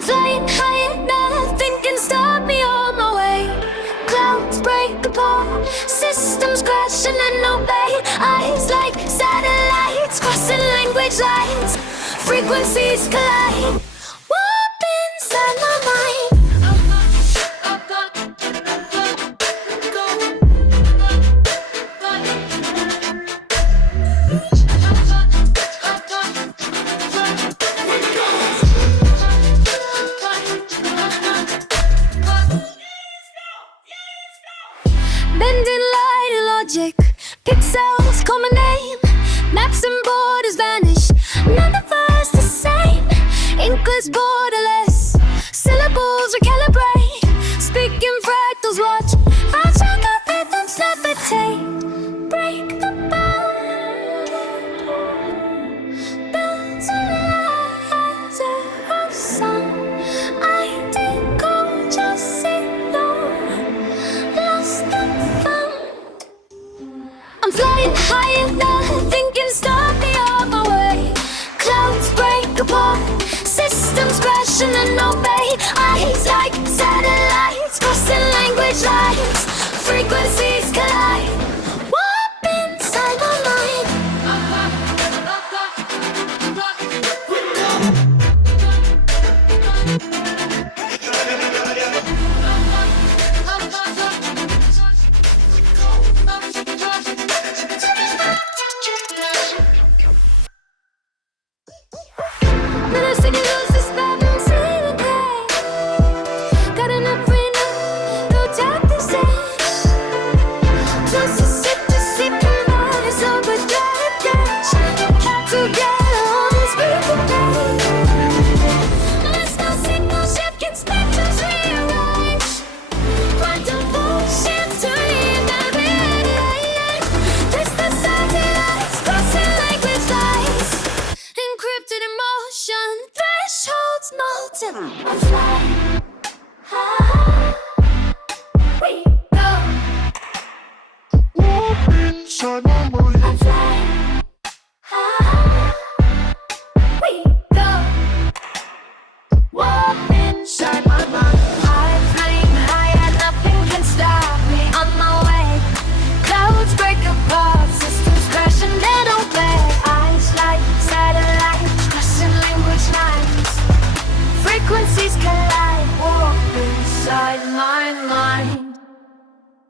I'm flying high, nothing can stop me on my way. Clouds break apart, systems crash and then obey. Eyes like satellites, crossing language lines. Frequencies collide. Warp inside my mind. Bending light and logic, pixels call my name. Maps and borders vanish, none of us the same. Inkless, borderless, syllables recalibrate. Speaking fractals, watch our jungle rhythms levitate. Break the bound, bounce alive of sun. I decode your signal, lost and found. I'm flying high and nothing can stop me on my way. Clouds break apart, systems crash and then obey. Eyes like satellites, crossing language lines. Frequencies collide. Warp inside my mind. Menacing you lose this battle, sleeping pain. Got enough freedom, no tactics edge. Plus you sip to sip and run, it's overdrive dash. Together on this people page. Let's go signal shift, can spectrums rearrange. Quantum bullshit to reinvent. Twist the satellites, crossing language lines. Encrypted emotion, thresholds molten. I'm flying high. We go. Warp inside my